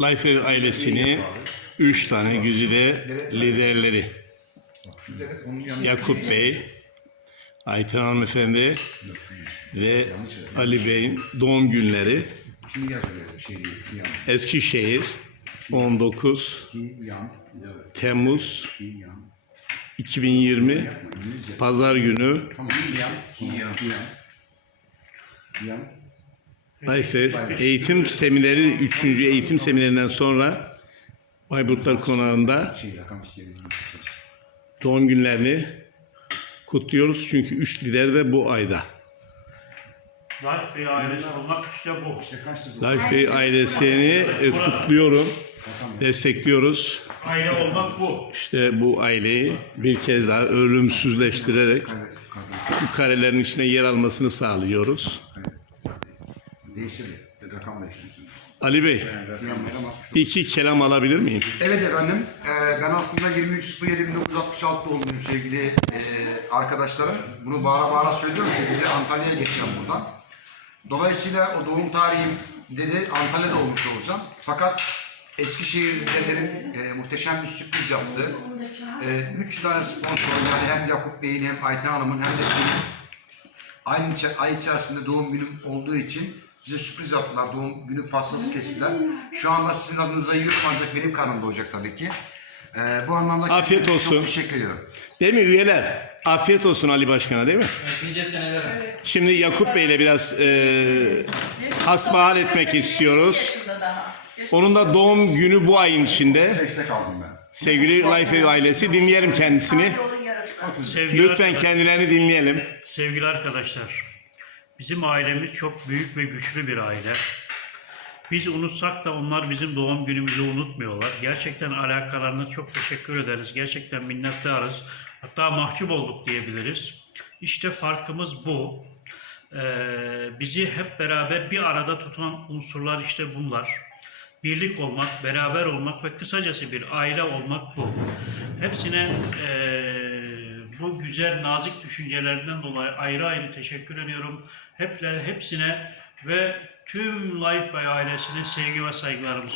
Lifehack ailesinin üç tane güzide liderleri. Yakup Bey, Ayten Hanımefendi ve Ali Bey'in doğum günleri. Eskişehir 19 Yan. Temmuz. 2020 Pazar günü. Lifehack eğitim semineri 3. eğitim seminerinden sonra Bayburtlar Konağı'nda doğum günlerini kutluyoruz. Çünkü 3 lider de bu ayda. Life Bey ailesi olmak işte bu. Bu? Lifehack ailesini e, kutluyorum, destekliyoruz. Aile olmak bu. İşte bu aileyi bir kez daha ölümsüzleştirerek bu karelerin içine yer almasını sağlıyoruz. Değiştir. Rakam değiştirsin. Ali Bey, Yan rakam 60. iki kelam alabilir miyim? Evet efendim. Ee, ben aslında 23.07.1966 doğumluyum sevgili e, arkadaşlarım. Bunu bağıra bağıra söylüyorum çünkü de Antalya'ya geçeceğim buradan. Dolayısıyla o doğum tarihim dedi Antalya'da olmuş olacağım. Fakat Eskişehirlilerin e, muhteşem bir sürpriz yaptı. E, üç tane sponsor yani hem Yakup Bey'in hem Ayten Hanım'ın hem de benim aynı ay içerisinde doğum günüm olduğu için bize sürpriz yaptılar. Doğum günü pastası kestiler. Şu anda sizin adınıza yiyorum ancak benim karnımda olacak tabii ki. Ee, bu anlamda Afiyet olsun. Çok teşekkür ediyorum. Değil mi üyeler? Afiyet olsun Ali Başkan'a değil mi? Nice seneler. Şimdi Yakup Bey'le biraz e, hasbihal etmek istiyoruz. Onun da doğum günü bu ayın içinde. Beşte kaldım ben. Sevgili Lifehack ailesi dinleyelim kendisini. Yolun yarısı. Sevgili, Lütfen kendilerini dinleyelim. sevgili arkadaşlar, bizim ailemiz çok büyük ve güçlü bir aile. Biz unutsak da onlar bizim doğum günümüzü unutmuyorlar. Gerçekten alakalarına çok teşekkür ederiz. Gerçekten minnettarız. Hatta mahcup olduk diyebiliriz. İşte farkımız bu. Ee, bizi hep beraber bir arada tutan unsurlar işte bunlar. Birlik olmak, beraber olmak ve kısacası bir aile olmak bu. Hepsine eee, bu güzel nazik düşüncelerinden dolayı ayrı ayrı teşekkür ediyorum. Hepler, hepsine ve tüm Life Bay ailesine sevgi ve saygılarımı